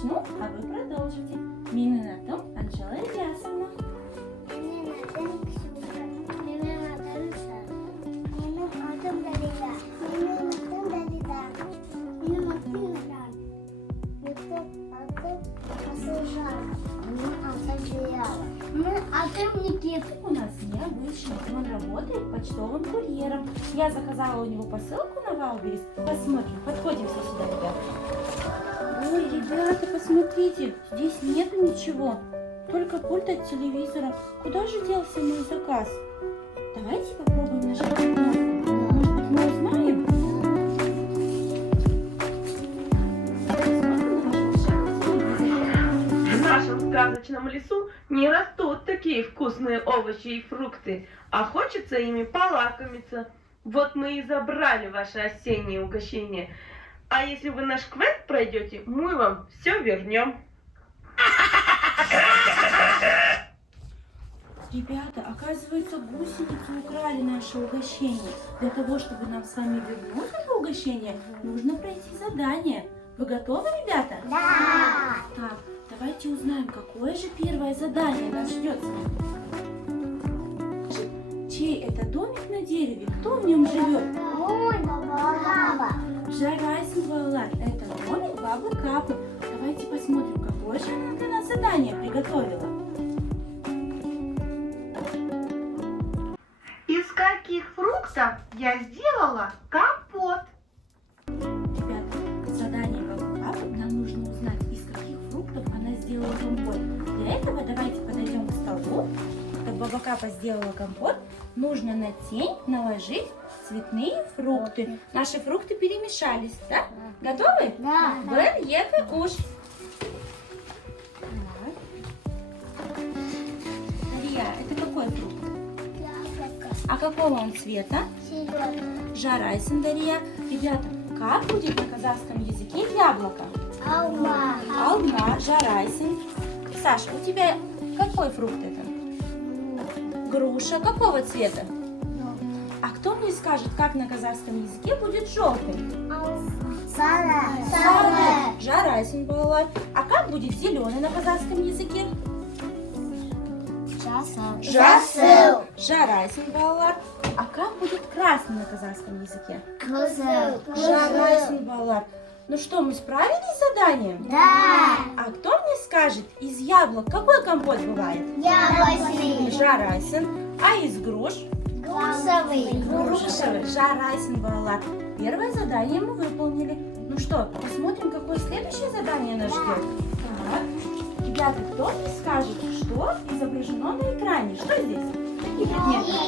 начну, а вы продолжите. Минен атом Анжела Ильясовна. Минен атом Ксюша. Минен атом Саша. Минен атом Далида. Минен атом Далида. Минен атом Жан. Минен атом Асылжан. Минен атом Жияла. Минен атом Никита. У нас необычный, он работает почтовым курьером. Я заказала у него посылку на Валберис. Посмотрим, подходим все сюда, ребята. Ой, ребята, посмотрите, здесь нету ничего, только пульт от телевизора. Куда же делся мой заказ? Давайте попробуем нажать кнопку. Может быть, мы узнаем? В нашем сказочном лесу не растут такие вкусные овощи и фрукты, а хочется ими полакомиться. Вот мы и забрали ваше осеннее угощение. А если вы наш квест пройдете, мы вам все вернем. Ребята, оказывается, гусеницы украли наше угощение. Для того, чтобы нам с вами вернуть это угощение, нужно пройти задание. Вы готовы, ребята? Да. Так, давайте узнаем, какое же первое задание нас ждет. Чей это домик на дереве? Кто в нем живет? Ой, баба. Жарайсен Валар. Это домик бабы Капы. Давайте посмотрим, какое же она для нас задание приготовила. Из каких фруктов я сделала компот? Ребята, задание бабы Капы нам нужно узнать, из каких фруктов она сделала компот. Для этого давайте подойдем к столу. Как баба Капа сделала компот, нужно на тень наложить цветные фрукты. Наши фрукты перемешались, да? Готовы? Да. Бен, Ека, Уж. Мария, это какой фрукт? А какого он цвета? Зеленый. Жарайсен, Дарья. Ребята, как будет на казахском языке яблоко? Алма. Алма, жарайсен. Саша, у тебя какой фрукт это? Груша. Какого цвета? А кто мне скажет, как на казахском языке будет желтый? Сара. Жарайсен, балалар. А как будет зеленый на казахском языке? Жасыл. Жарайсен, балалар. А как будет красный на казахском языке? Кызыл. Жарайсен, балалар. Ну что, мы справились с заданием? Да. А кто мне скажет, из яблок какой компот бывает? Яблочный. Жарайсен. А из груш? Грушевый. Грушевый. Жарайсен, балалар. Первое задание мы выполнили. Ну что, посмотрим, какое следующее задание нас ждет. Так. Ребята, кто мне скажет, что изображено на экране? Что здесь? Какие предметы?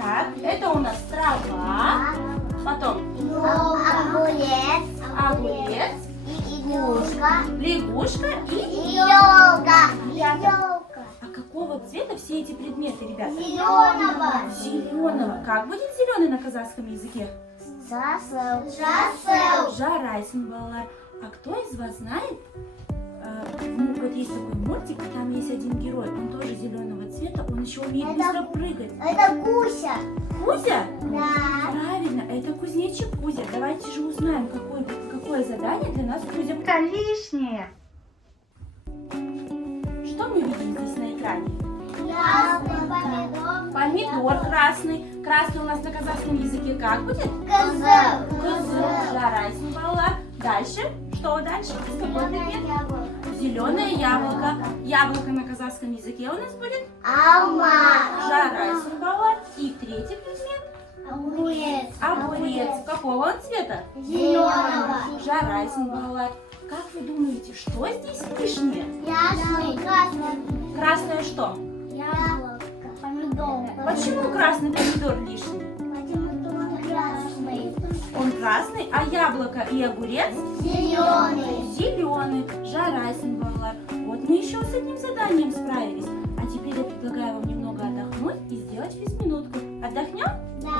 Так, это у нас трава, потом огурец, Игрушка. лягушка и... Елка. Ребята, а какого цвета все эти предметы, ребята? Зеленого. Зеленого. Как будет зеленый на казахском языке? Жасыл. Жарайсен, балалар. А кто из вас знает, вот есть такой мультик, и там есть один герой, он тоже зеленого цвета, он еще умеет быстро прыгать. Это Гуся. Кузя? Да. Правильно, это кузнечик Кузя. Давайте же узнаем, какое задание для нас Кузя. Это лишнее. Что мы видим здесь на экране? Красный помидор. Помидор красный. Красный у нас на казахском языке как будет? Кызыл. Кызыл. Жарайсен, балалар. Дальше? Что дальше? Какой предмет? Зеленое яблоко. Яблоко на казахском языке у нас будет? Алма. Жарайсен, балалар. И третий предмет? Огурец. Огурец. Какого он цвета? Зеленого. Жарайсен, балалар. Как вы думаете, что здесь лишнее? Красный. Красное что? Яблоко. Помидор. Почему красный помидор лишний? Потому что он красный. Он красный, а яблоко и огурец Зеленый. зеленый. Жарайсен, балалар. Вот мы еще с одним заданием справились. А теперь я предлагаю вам немного отдохнуть и сделать физминутку. Отдохнем? Да.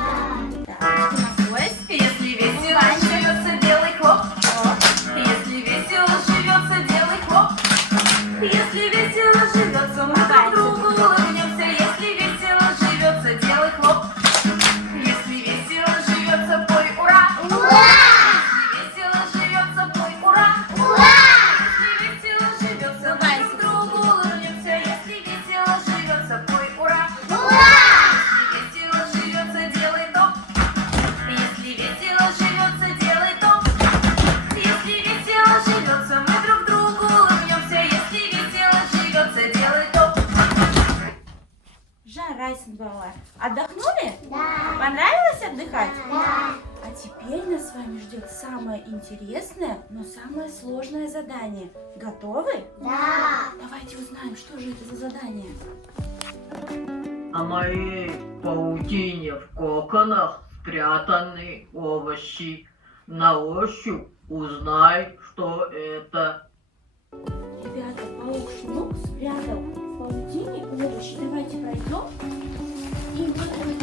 Так, на пояс. Если весело живется, делай хлоп. Если весело живется, делай хлоп. Если весело живется, мы друг другу улыбнемся. Если весело живется, делай хлоп. Если весело живется, пой ура. Ура! Если весело живется, пой отдыхать? Да. А теперь нас с вами ждет самое интересное, но самое сложное задание. Готовы? Да. Давайте узнаем, что же это за задание. На моей паутине в коконах спрятаны овощи. На ощупь узнай, что это. Ребята, паук Шнук спрятал в паутине овощи. Давайте пройдем. И мы будем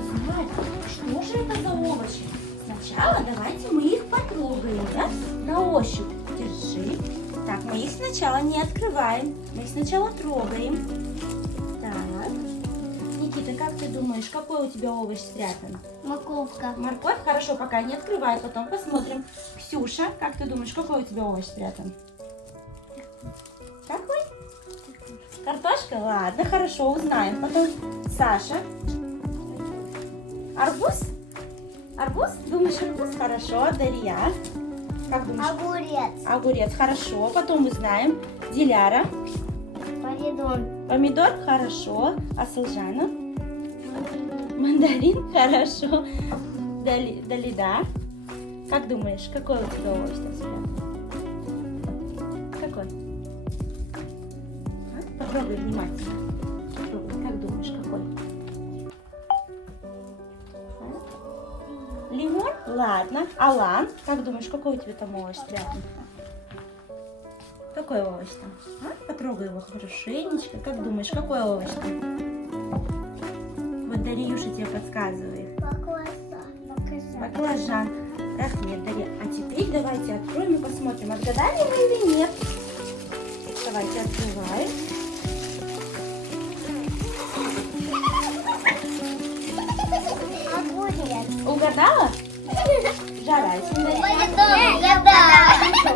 узнать, что же это за овощи. Сначала давайте мы их потрогаем, да? На ощупь. Держи. Так, мы их сначала не открываем. Мы их сначала трогаем. Так. Никита, как ты думаешь, какой у тебя овощ спрятан? Морковка. Морковь? Хорошо, пока не открывай, потом посмотрим. Ксюша, как ты думаешь, какой у тебя овощ спрятан? Какой? Картошка? Ладно, хорошо, узнаем. Потом Саша. Арбуз? Арбуз? Думаешь, арбуз? Хорошо. Дарья. Как думаешь? Огурец. Огурец. Хорошо. Потом узнаем. Диляра. Помидор. Помидор? Хорошо. А Сылжана? Мандарин? Хорошо. Далида. Как думаешь, какой у тебя овощ там спрятан? Какой? А? Попробуй внимательно. Попробуй. Как думаешь, какой? А? Лимон? Ладно. Алан, как думаешь, какой у тебя там овощ спрятан? Какой овощ там? А? Потрогай его хорошенечко. Как думаешь, какой овощ там? Вот Дарьюша тебе подсказывает. Баклажан. Рахмет, Дарья. А теперь давайте откроем и посмотрим, отгадали мы или нет. Давайте открываем. Огурец. Угадала? Жарайся, Дарья. Помидор. Я угадала.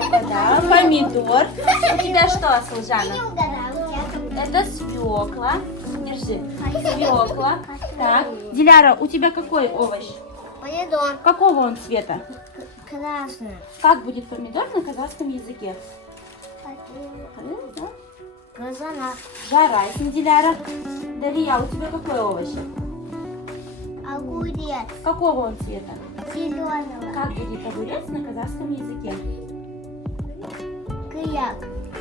Угадала. Помидор. У тебя что, Я не Сылжана? угадала. Это свекла. Держи. Свекла. Так. Диляра, у тебя какой овощ? Помидор. Какого он цвета? Красный. Как будет помидор на казахском языке? Да? Глазана. Жарайся, Диляра. Дарья, у тебя какой овощ? Огурец. Какого он цвета? Зеленого. Как будет огурец на казахском языке? Кряк.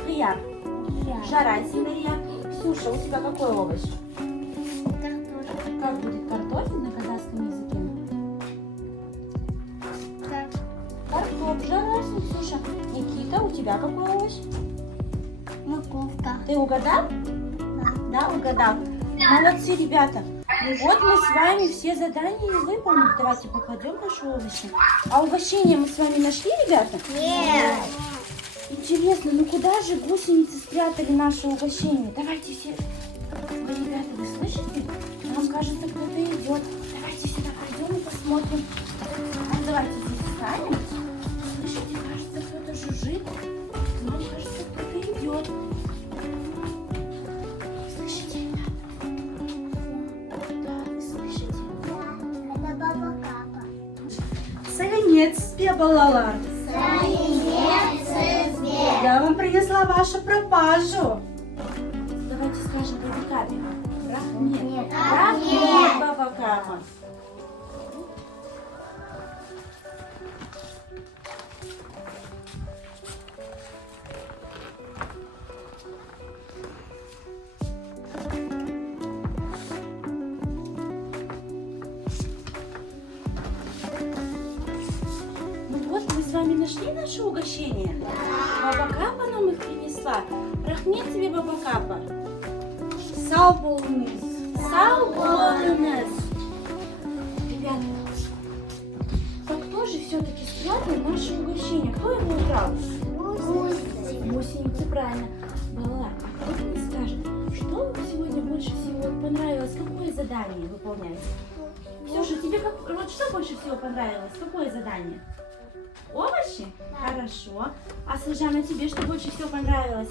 Хияр. Жарайся, Дарья. Ксюша, у тебя какой овощ? Картошка. Как будет картофель на казахском языке? Картоф. Жарайся, Ксюша. Никита, у тебя какой овощ? Морковка. Ты угадал? Да, угадал. Молодцы, ребята. Ну вот мы с вами все задания выполнили. Давайте покладем наши овощи. А угощение мы с вами нашли, ребята? Нет. Интересно, ну куда же гусеницы спрятали наше угощение? Давайте все... Вы, ребята, вы слышите? Нам кажется, кто-то идет. Давайте сюда пойдем и посмотрим. А давайте здесь встанем. Слышите, кажется, кто-то жужжит. Нам кажется, кто-то идет. Слышите, ребята? Да, вы слышите? Это баба Капа. Сагайнец, спебалалар. Я вам принесла вашу пропажу. Давайте скажем Баба Капе. Рахмет. Нет. Рахмет, Баба Капа. Ну вот, мы с вами нашли наше угощение. Баба Капа нам их принесла. Рахмет тебе, Баба Капа. Sağ olunuz. Сау болыңыз. Ребята, а кто же все-таки спрятал наше угощение? Кто его украл? Гусеницы, правильно. Балалар, а кто мне скажет, что вам сегодня больше всего понравилось? Какое задание выполнять? Ксюша, тебе вот что больше всего понравилось? Какое задание? Овощи? Хорошо. А Сылжана, тебе что больше всего понравилось?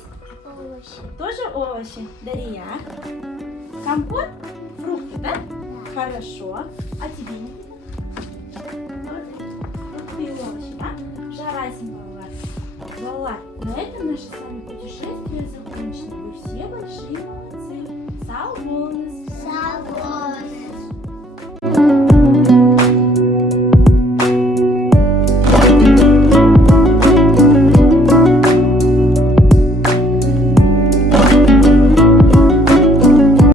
Овощи. Тоже овощи? Дарья? Компот? Фрукты, да? Хорошо. А тебе, Никита? Фрукты и овощи, да? Жарайся, Балалар. Балалар, на этом наше с вами путешествие закончено. Вы все большие молодцы. Сау болыңыз.